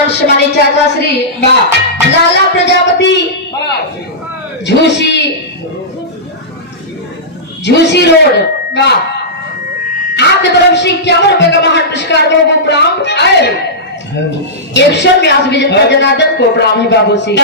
अपभ्रंश माने चाचा श्री लाला प्रजापति झूसी रोड आपकी तरफ से 51 रुपए का महान पुरस्कार को प्रणाम। 100 में विजेता जनार्दन को प्रणाम है बाबू जी।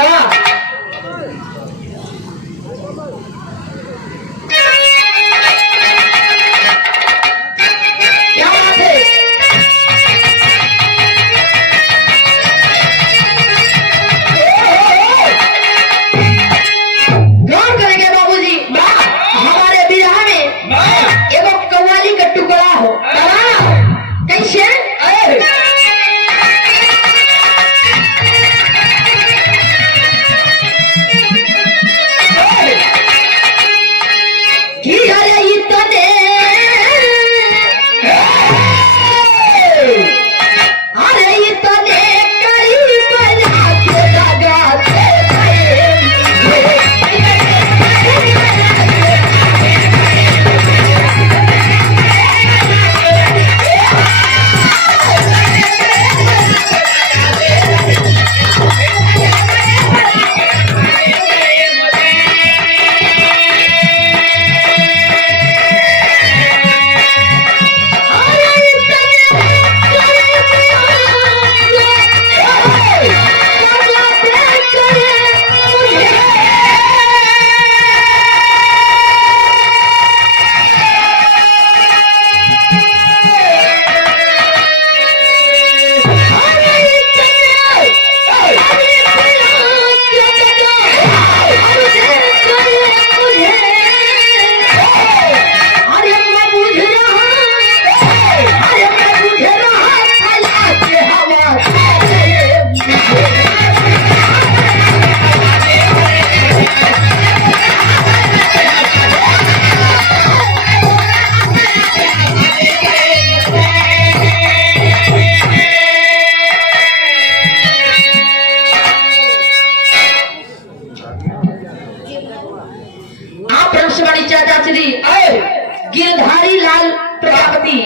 गिरधारी लाल प्रजापति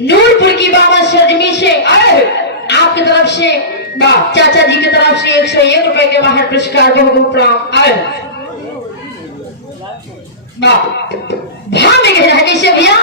नूरपुर की बाबा सरजमी से आपकी तरफ से चाचा जी की तरफ से 101 रुपए के बाहर पुरस्कार को प्रणाम। भाव में कह रहा है कैसे भैया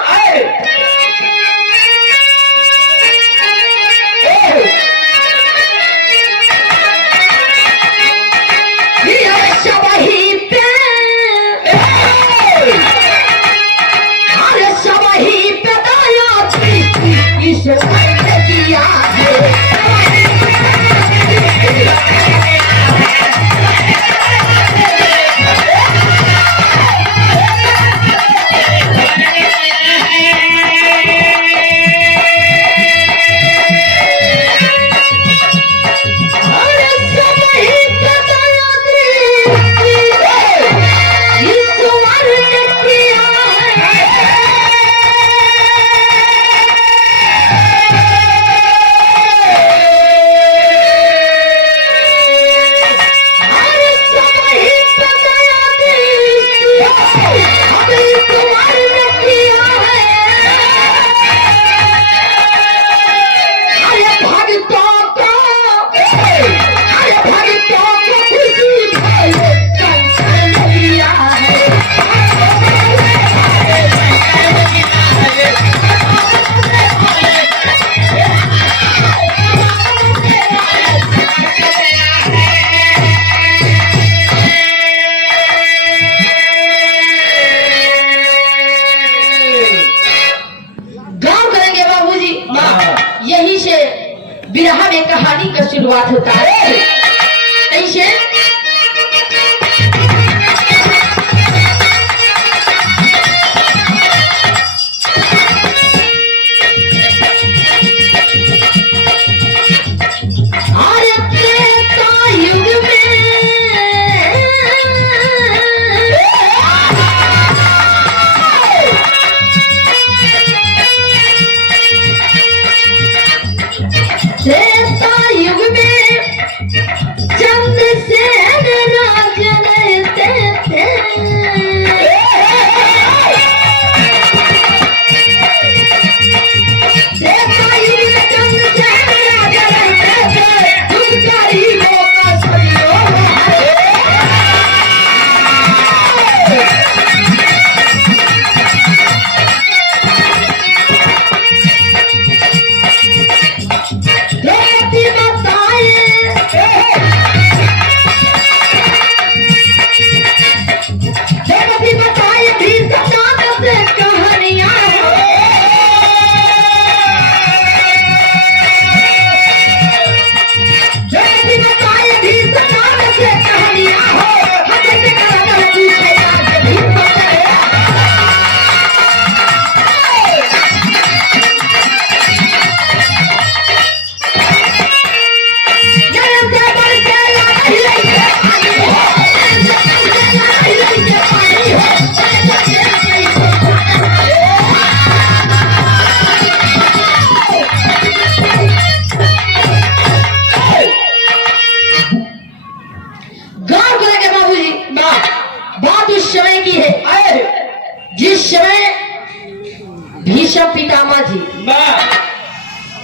बिरहा में कहानी का शुरुआत होता है कैसे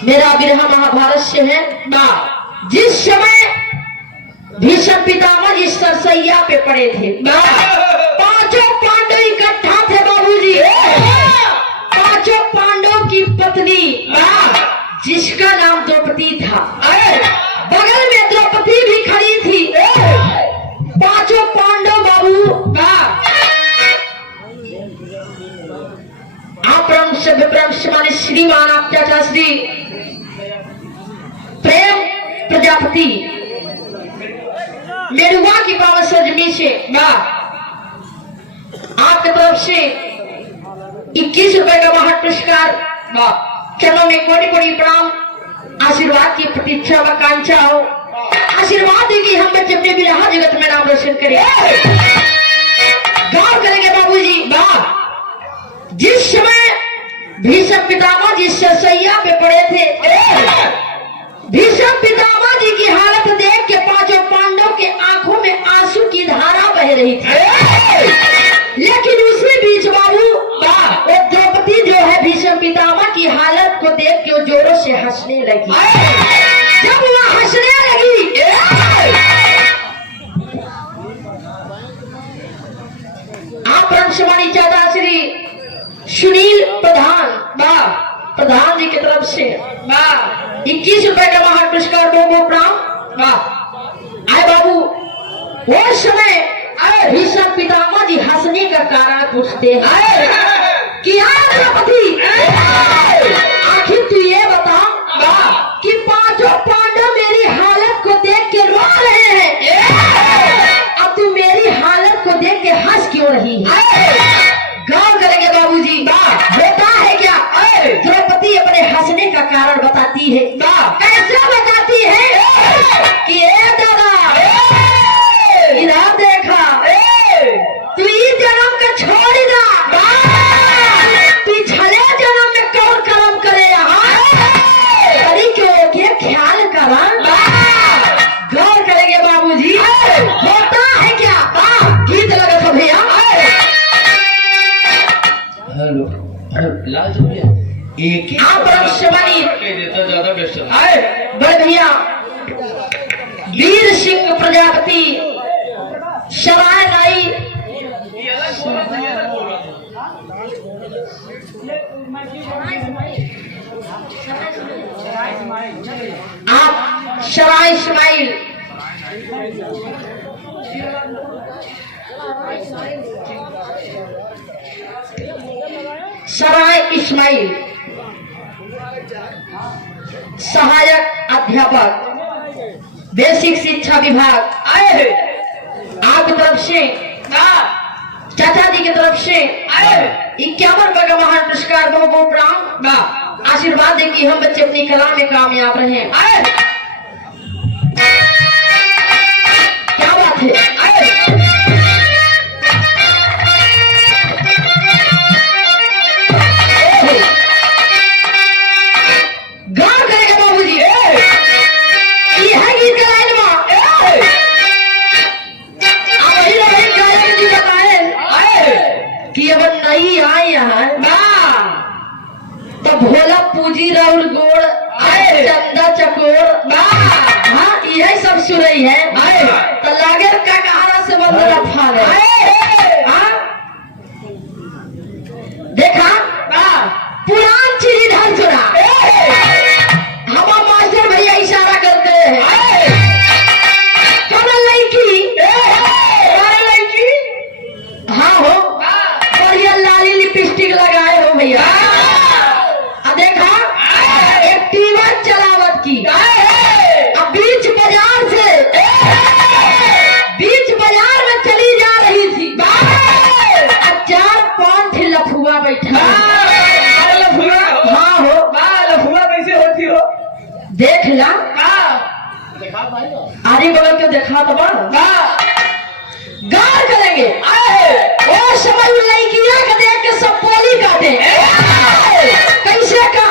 मेरा विरह महाभारत से है। जिस समय भीष्म पितामह जी सरसैया पे पड़े थे, पांचों पांडव इकट्ठा थे बाबूजी। पांचों पांडव की पत्नी जिसका नाम द्रौपदी था, बगल में द्रौपदी भी खड़ी थी। पांचों पांडव बाबू माने श्रीमान आप चाचा श्री प्रेम प्रजापति मेरुआ की पावन सरजमी से आपकी तरफ से 21 रुपए का महान पुरस्कार, चरणों में कोटि कोटि प्रणाम। आशीर्वाद की प्रतीक्षा व कांक्षा हो। आशीर्वाद देगी हम बच्चे अपने विरहा जगत में नाम रोशन करें। गौर करेंगे बाबूजी। जिस समय भीष्म पितामह जी सरसैया पे पड़े थे, भीष्म पितामह जी की हालत देख के पांचों पांडव के आंखों में आंसू की धारा बह रही थी। लेकिन उसी बीच बाबू वो द्रौपदी जो है भीष्म पितामह की हालत को देख के जोरों से हंसने लगी। जब वो हंसने लगी, आप रंगशवाणी चाचा श्री सुनील प्रधान जी की तरफ से 21 रुपए का महान पुरस्कार बहु प्रणाम। आए बाबू, वो समय भीष्म पितामह जी हंसने का कारण पूछते हैं कि द्रौपदी आखिर तू ये बता कि पांचों पांडव मेरी हालत को देख के रो रहे हैं, अब तू मेरी हालत को देख के हंस क्यों रही है? गौर करेंगे बाबूजी। होता है क्या, द्रौपदी अपने हंसने का कारण बताती है। कैसे बताती है कि दादा इधर देखा, तू इस जन्म का छोड़ दा, पिछले जन्म में कौन कर्म करे के ख्याल करा। गौर करेंगे बाबूजी। होता है क्या, गीत लगा था भैया। लाल एक ही आप देता ज्यादा बेस्ट है। बड़े भैया वीर सिंह प्रजापति सराय राई आप सराय इस्माइल सराय इस्माइल सहायक अध्यापक बेसिक शिक्षा विभाग आए हैं। आपकी तरफ से चाचा जी की तरफ से 51 रुपए का महान पुरस्कार बहु प्रणाम। आशीर्वाद है कि हम बच्चे अपनी कला में कामयाब रहे। क्या बात है। भोला पूजी राहुल गोड़ चंदा चकोर, हाँ यही सब सुनई है। तो लागे का कहारा से बंदरा फाड़े। देखा पुरान चीज इधर सुना, हमारा मास्टर भैया इशारा करते हैं। लड़की हाँ हो, बढ़िया लाली लिपस्टिक लगाए हो भैया। देखा एक्टिवा चलावत की, अब बीच बाजार में चली जा रही थी। 4-5 लफुआ बैठा। हाँ हो, लफुआ कैसे होती हो? देख ला आरी बगल के देखा तो गौर करेंगे। वो समझ लड़कियां का देख के सब बोली काटे। कैसे का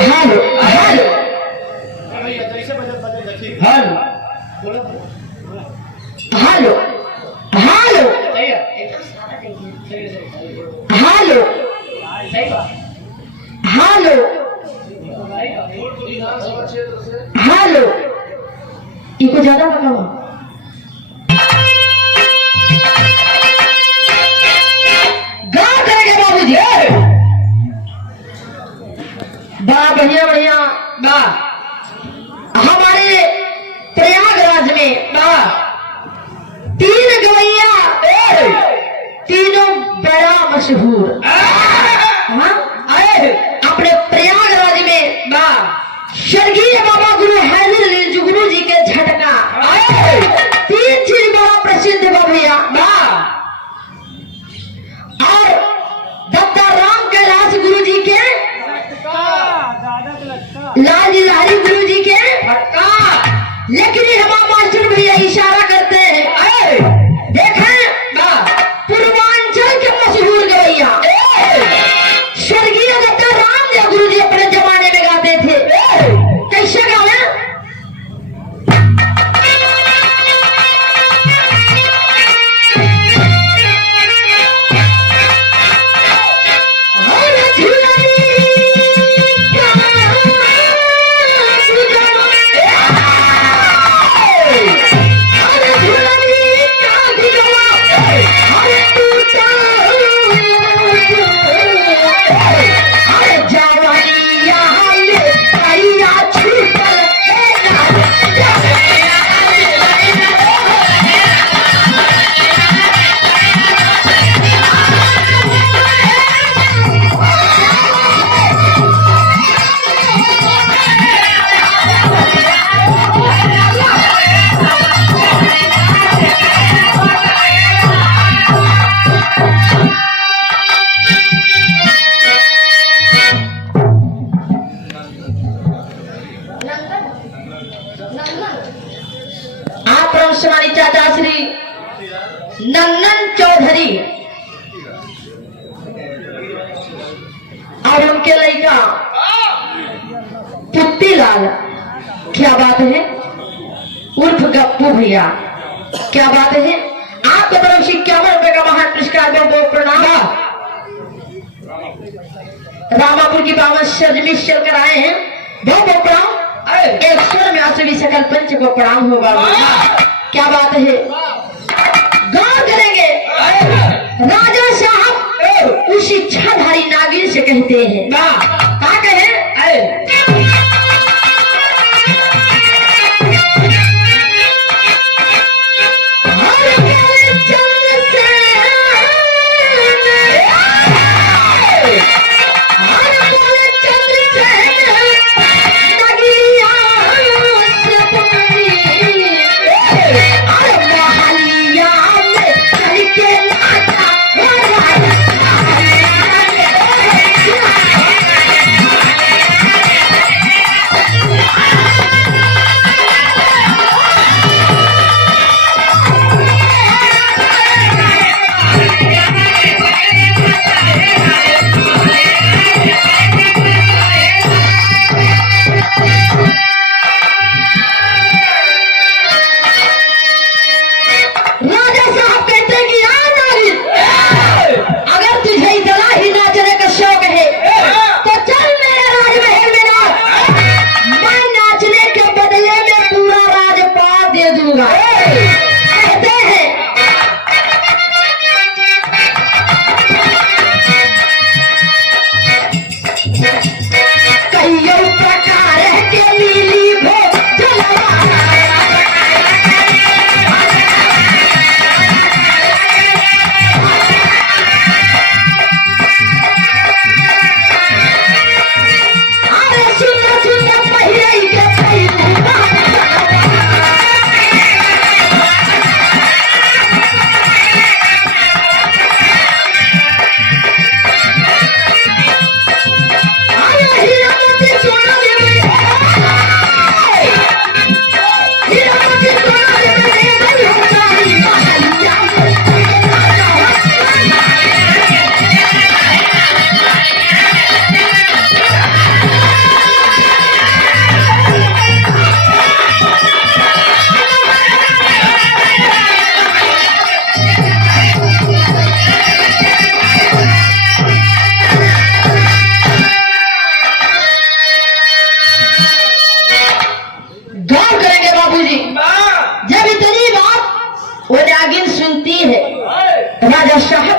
hello hello hello hello hello hello hello इनको ज्यादा बताओ। गा करेंगे बाबूजी। बा बढ़िया बढ़िया बा। हमारे प्रयागराज में बा 3 गवैया, तीनों बड़ा मशहूर। हाँ अपने प्रयागराज में बा स्वर्गीय बाबा गुरु हैदर जुगनू जी के झटका 3 चीज बड़ा प्रसिद्ध बा भैया बा। और डॉक्टर राम कैलाश गुरु जी के, लाल लारी गुरु जी के फटका। लेकिन हमारा मास्टर भैया इशारा करते हैं, देखें पूर्वांचल के मशहूर गवैया स्वर्गीय डॉक्टर रामदेव गुरु जी अपने जमाने में गाते थे। कैसे गावे? हमारी चाचा श्री नंदन चौधरी और उनके लड़का पुत्ती लाल, क्या बात है, उर्फ गप्पू भैया, क्या बात है। आपकी तरफ से 51 रुपए का महान पुरस्कार में बहुत प्रणाम। रामापुर की पावन सजमिश चल कर आए हैं, बहुत बहुत प्रणाम। एक स्वर में सभी सकल पंच को प्रणाम होगा। क्या बात है, गाँव करेंगे। राजा साहब उस इच्छाधारी नागिन से कहते हैं, क्या कहे?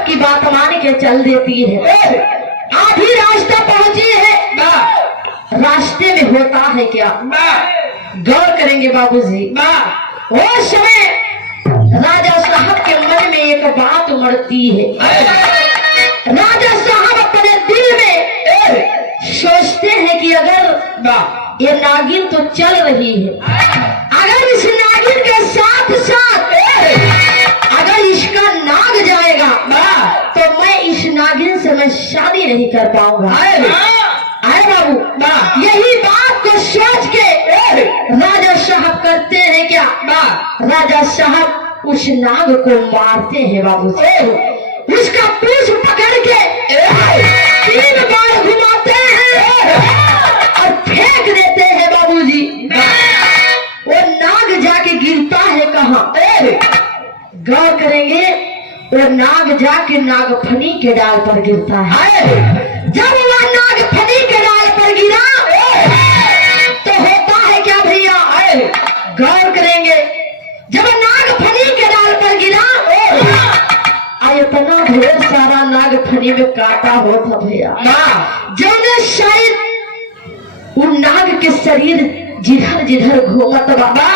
की बात मान के चल देती है। आधी रास्ता पहुंची है, रास्ते में होता है क्या? गौर करेंगे बाबूजी। वो समय राजा साहब के मन में एक बात उमड़ती है। राजा साहब अपने दिल में सोचते हैं कि अगर ये नागिन तो चल रही है, अगर इस नागिन के साथ साथ अगर इसका नाग जाएगा तो मैं इस नागिन से मैं शादी नहीं कर पाऊंगा। आए बाबू, यही बात को सोच के राजा साहब करते हैं क्या? राजा साहब उस नाग को मारते हैं बाबू से। उसका पूंछ पकड़ के 3 बार घुमाते हैं और फेंक देते हैं बाबूजी। वो नाग जाके गिरता है कहाँ? गौर करेंगे, वो नाग जाके नागफनी के डाल पर गिरता है। जब वह नागफनी के डाल पर गिरा तो होता है क्या भैया? गौर करेंगे, जब नागफनी के डाल पर गिरा इतना ढेर सारा नागफनी में काटा होता भैया, जो शायद उन नाग के शरीर जिधर जिधर घूमत बाबा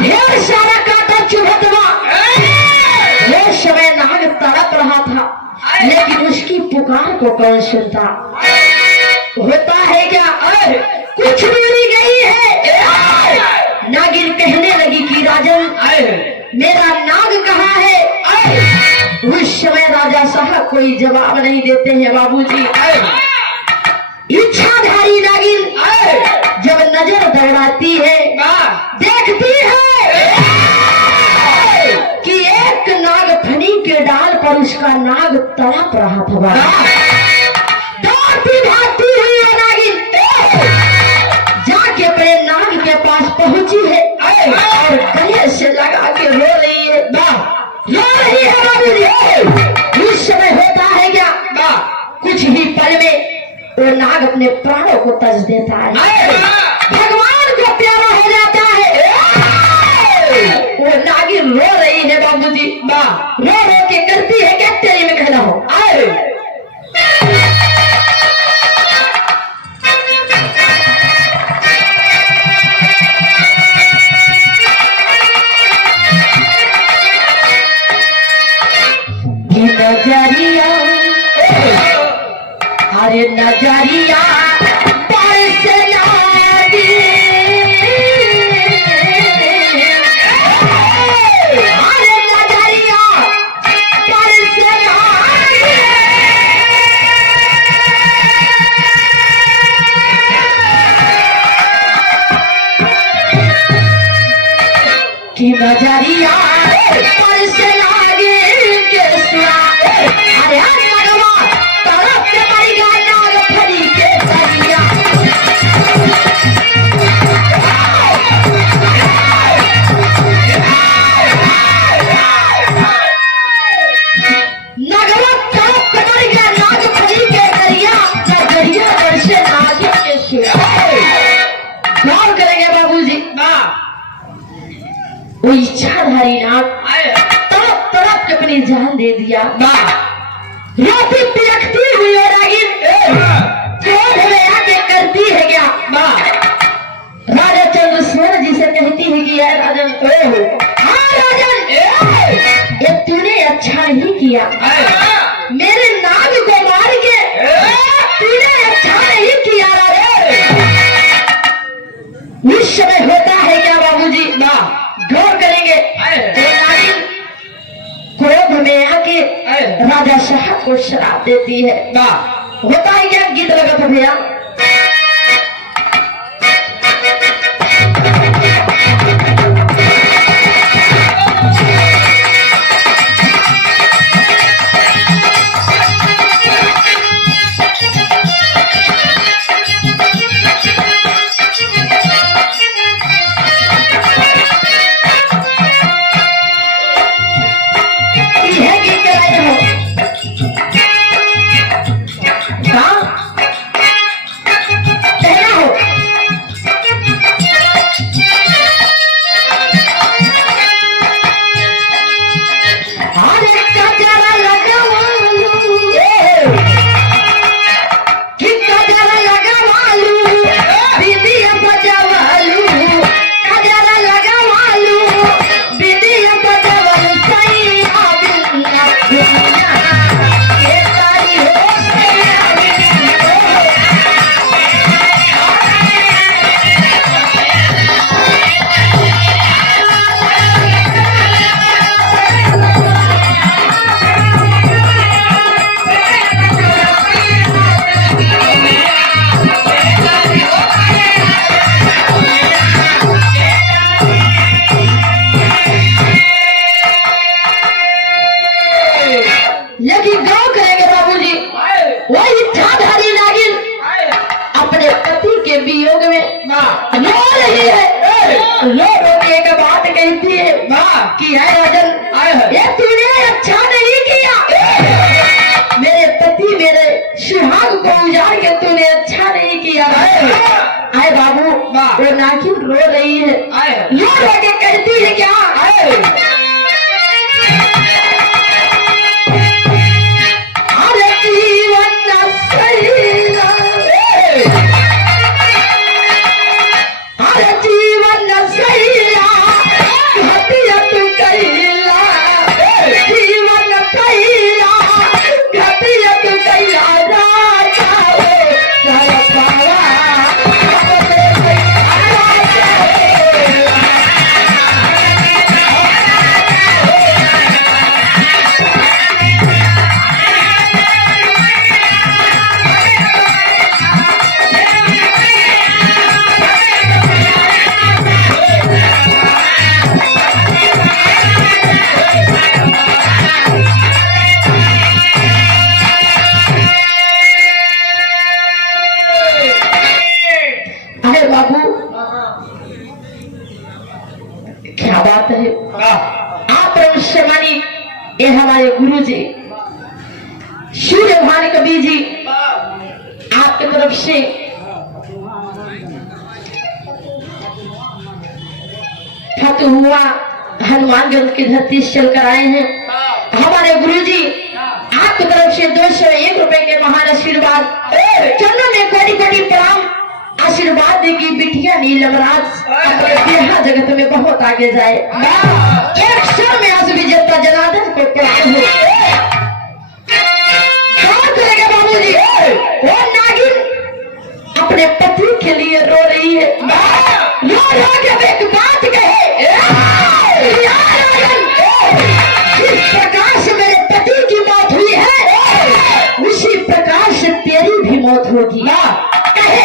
ढेर सारा काटा चुभत बा। वो समय नाग तड़प रहा था, लेकिन उसकी पुकार को कौन सुनता? होता है क्या? कुछ दूरी गई है, नागिन कहने लगी कि राजन मेरा नाग कहाँ है? उस समय राजा साहब कोई जवाब नहीं देते हैं बाबूजी। इच्छाधारी नागिन जब नजर दौड़ाती है, देखती है कि एक नागफनी के डाल पर उसका नाग तड़प रहा था। दौड़ती भागती हुई वो नागिन जाके अपने नाग के पास पहुंची है और गले से लगा के रो रही है। रो रही है बाबूजी। उस समय होता है क्या? कुछ ही पल में वो नाग अपने प्राणों को तज देता है, भगवान को प्यारा हो जाता है। वो नागिन रो रही है बाबूजी, रो रो के करती है क्या? तेरी में खड़ा हो नजरिया, अरे नजरिया बरस लागी, अरे नजरिया बरस लागी, कि नजरिया बरस लागी के सुना। अरे भगवान तरफ के मरिया नागफनी के तरिया, नगवा तरफ के मरिया नागफनी के तरिया, नगरिया दर्शे नागे के सुना। गौर करेंगे बाबूजी, वो इच्छाधारी नाग तरफ तरफ के अपनी जान दे दिया। रोती पियकती हुई और नागिन क्रोध में आके करती है क्या? राजा चंद्रसेन जी से कहती है कि यार राजन, हाँ राजन, ये तूने अच्छा नहीं किया, मेरे नाग को मार के तूने अच्छा नहीं किया राजन। उस समय होता है क्या बाबूजी? गौर करेंगे, नागिन क्रोध में आके राजा साहब को शराब देती है। होता है क्या? गीत लगा था भैया। को उजाड़ के तूने अच्छा नहीं किया। आए बाबू, वो नागिन रो रही है, रो रो के कहती है क्या? अरे जीवन न सैला, अरे जीवन न सैला, घटिया तू कैला, जीवन न कैला, घटिया तू कैला, राजा हो जय बाबा। अरे बाबू, क्या बात है, आप ब्रह्मश्रमणी, ये हमारे गुरु जी सूर्य भान कवि जी आपकी तरफ से फतेह हुआ हनुमानगंज की धरती से चलकर आए हैं। हमारे गुरु जी आपकी तरफ से 201 रुपए के महान आशीर्वाद, चरणों में कोटि कोटि प्रणाम, आशीर्वाद देगी बिटिया नीलमराज यह जगत में बहुत आगे जाए। एक क्षण में आज विजेता जनार्दन को प्रणाम हो। क्या करेंगे बाबू जी? वो नागिन अपने पति के लिए रो रही है, रो रो के एक बात कहे, जिस प्रकार से मेरे पति की मौत हुई है उसी प्रकार से तेरी भी मौत होगी। कहे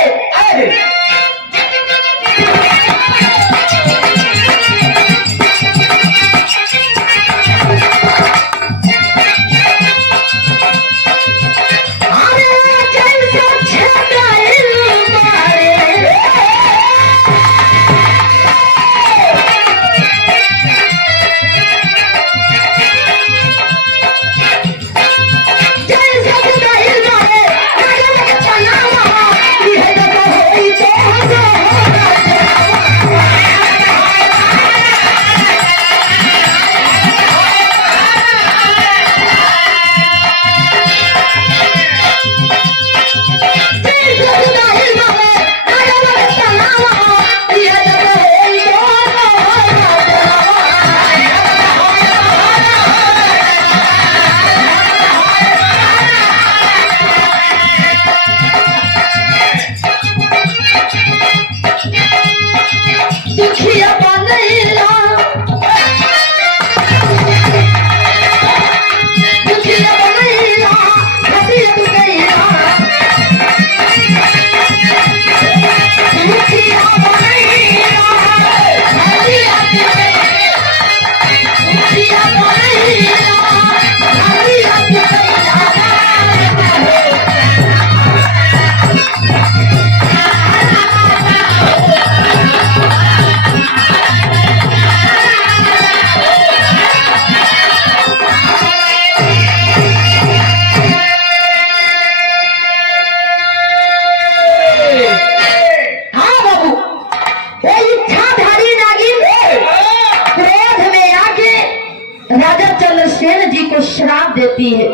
श्राप देती है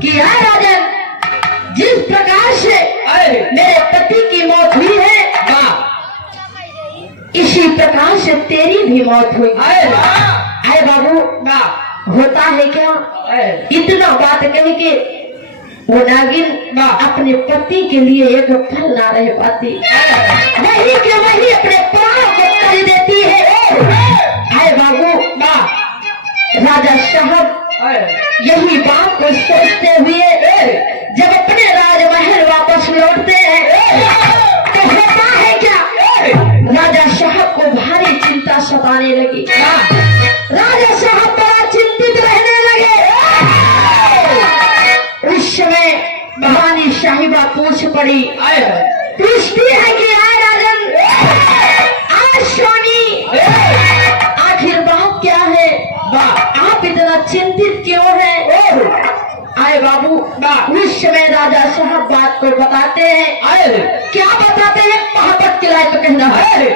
कि यार राजन, जिस प्रकार से मेरे पति की मौत हुई है इसी प्रकार से तेरी भी मौत हुई। अरे बाबू, होता है क्या? इतना बात कह के वो नागिन अपने पति के लिए एक फल ना रह पाती, वही के वही अपने प्राणों को तल देती है। अरे बाबू, राजा साहब यही बात को सोचते हुए जब अपने राजमहल वापस लौटते हैं तो होता है क्या, राजा साहब को भारी चिंता सताने लगी। राजा साहब बड़ा चिंतित रहने लगे। उस समय भवानी साहिबा पूछ पड़ी, पूछती है कि राजन, आज स्वामी आखिर बात क्या है? आप इतना चिंतित क्यों हैं? आए बाबू उस समय राजा साहब बात को बताते हैं। क्या बताते हैं मोहब्बत के लायक तो कहना है।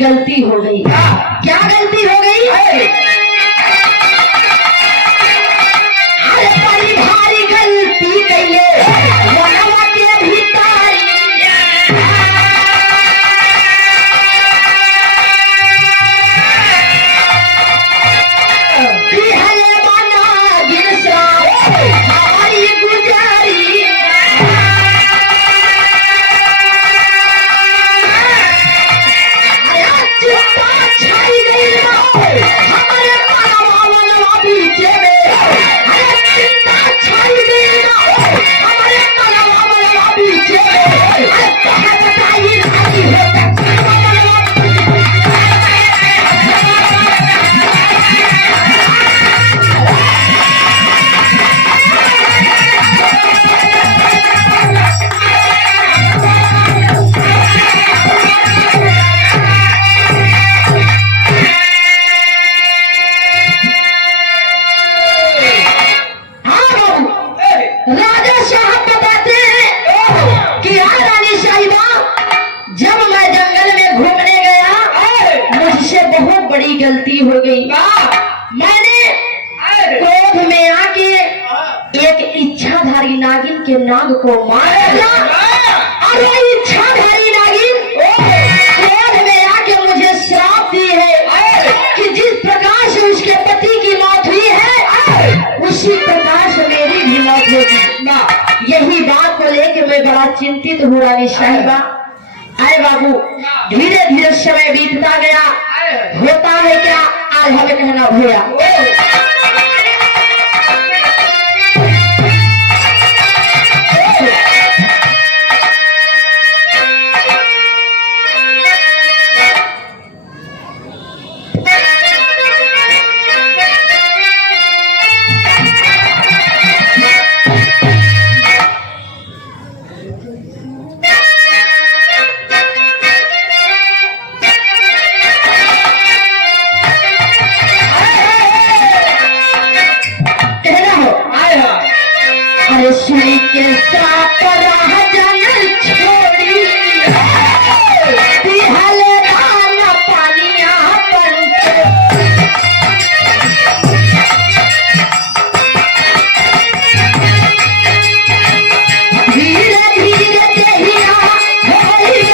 गलती हो गई। क्या गलती हो गई? अरे बड़ी भारी गलती कैले मनवा के भीतर दिहले बना गिरसा हमारी गुजारी छाई गई हमारे मनवा बीचे में। अरे चिंता छाई गई हमारे मनवा बीचे में। अरे कहे बताइए नहीं होता राजा साहब बताते हैं कि यार रानी साहिबा जब मैं जंगल में घूमने गया मुझसे बहुत बड़ी गलती हो गई। मैंने क्रोध में आके एक इच्छाधारी नागिन के नाग को मार दिया और वो इच्छाधारी नागिन क्रोध में आके मुझे श्राप दी है कि जिस प्रकार से उसके पति की मौत हुई है उसी प्रकार से मेरी भी मौत होगी। यही बात को लेके मैं बड़ा चिंतित हूँ रानी साहिबा। आए बाबू धीरे धीरे समय बीतता गया। होता है क्या आज हमें कहना भैया। सुई के साथ राह जंगल छोड़ी दिहले दाना पानिया बनके धीरे धीरे देहिया हो गई।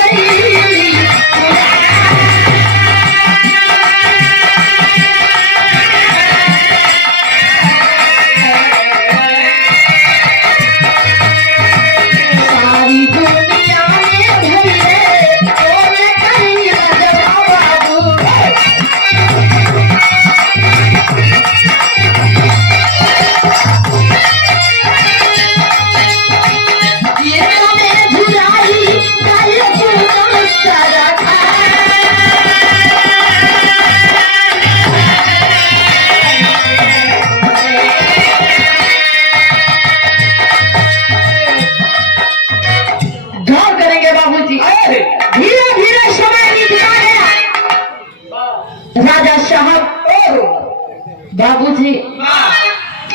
राजा साहब बाबूजी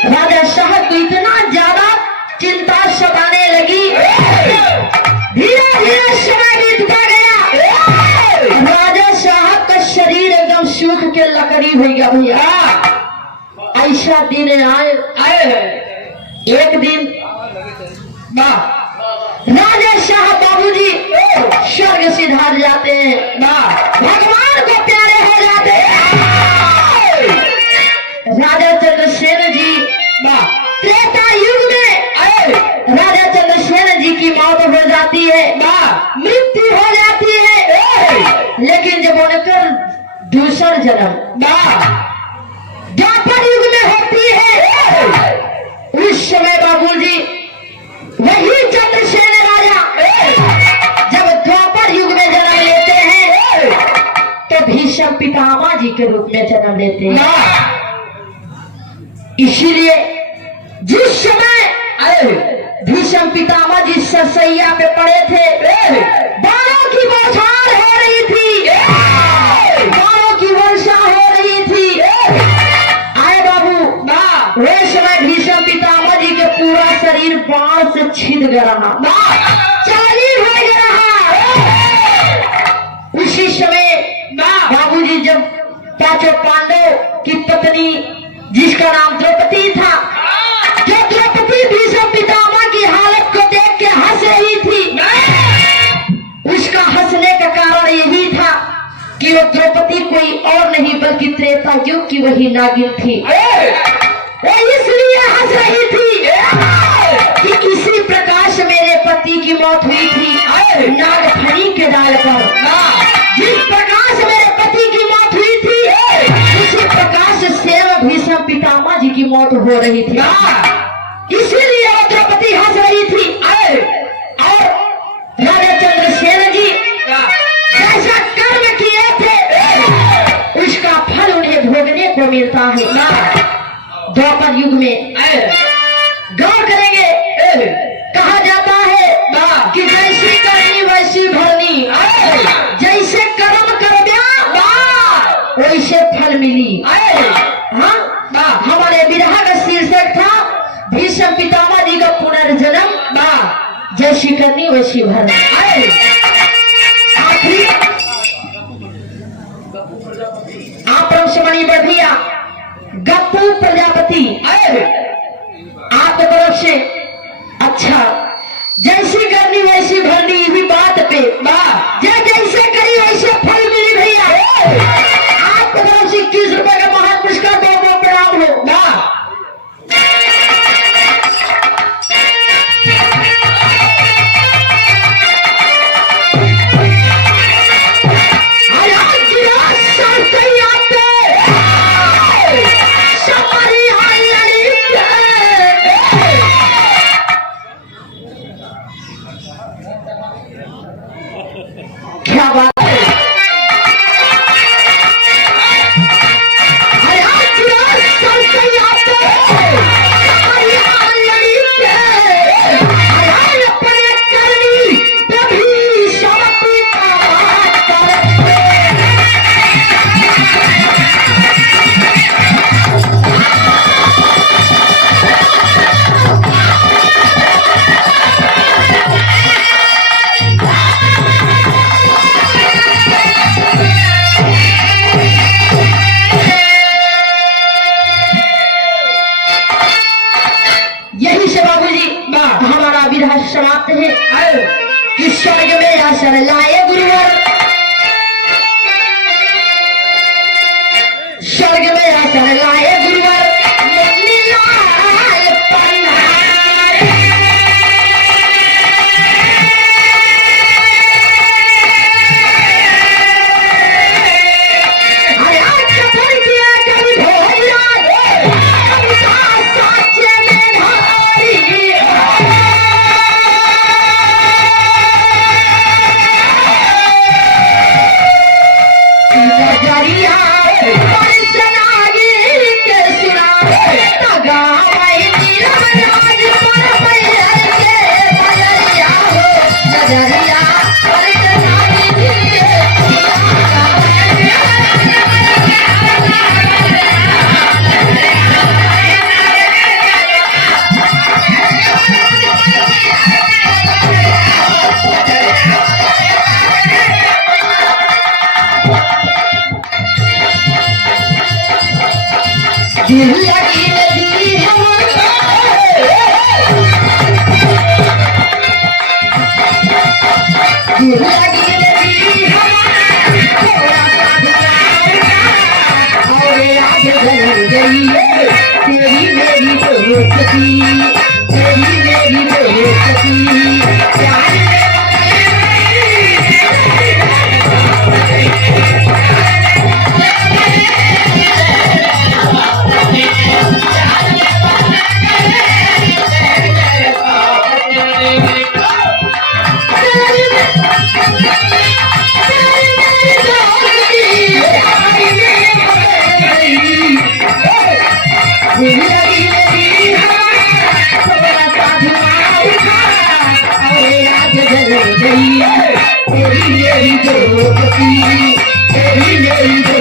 राजा साहब को इतना ज्यादा चिंता सताने लगी। धीरे धीरे समय बीतता गया। राजा साहब का शरीर एकदम सूख के लकड़ी हो गया भैया। ऐसा दिन आए एक दिन राजा साहब बाबूजी स्वर्ग सिधार जाते हैं, भगवान को प्यारे हो जाते हैं। राजा चंद्रसेन जी त्रेता युग में राजा चंद्रसेन जी की मौत हो जाती है, मृत्यु हो जाती है। लेकिन जब उनका दूसरा जन्म द्वापर युग में होती है, उस समय बाबूजी वही चंद्रसेन राजा जब द्वापर युग में जन्म लेते हैं तो भीष्म पितामह जी के रूप में जन्म लेते हैं। इसीलिए जिस समय भीष्म पितामह जी सरसैया पे पड़े थे, बाणों की बौछार हो रही थी, बाणों की वर्षा हो रही थी। आए बाबू, वह समय भीष्म पितामह जी के पूरा शरीर बाण से छिद गया, चाली हो गया। उसी समय बाबूजी जब पांचों पांडव की पत्नी जिसका नाम द्रौपदी था, जो द्रौपदी भीष्म पितामह की हालत को देख के हंस रही थी, उसका हंसने का कारण यही था कि वो द्रौपदी कोई और नहीं बल्कि त्रेता युग की वही नागिन थी। वो इसलिए हंस रही थी कि किसी प्रकार से मेरे पति की मौत हुई थी नागफनी के डाल पर। जिस प्रकार से मेरे पति की मौत हुई थी, उसी प्रकार से सेव भीष्म पितामह जी की मौत हो रही थी। इसीलिए वो द्रौपदी हंस रही थी। और राजा चंद्रसेन जी जैसा कर्म किए थे उसका फल उन्हें भोगने को मिलता है। द्वापर युग में गौर करेंगे, कहा जाता है कि जैसी करनी वैसी भरनी, जैसे कर्म कर वैसे फल मिली। हाँ, हमारे विरह का शीर्षक था भीष्म पितामह जी का पुनर्जन्म, जैसी करनी वैसी भरनी। आखिरी आप रमसमणि बढ़िया गप्पू प्रजापति आपकी तरफ से अच्छा, जैसी करनी वैसी भरनी, इसी बात पे जैसे करी वैसे फल मिली। भैया आपकी तरफ से 21 रुपए का महान पुरस्कार, बहुत बहुत प्रणाम हो। क्या बात है, समाप्त है कि स्वर्ग में आसन लाए गुरुवर, स्वर्ग में आसन लाए गुरुवर, लगी लगी हमारा थोड़ा सा और आज जल गई तेरी मेरी दोस्ती तेरी मेरी दोस्ती प्यार तेरी मेरी दोस्ती तेरी मेरी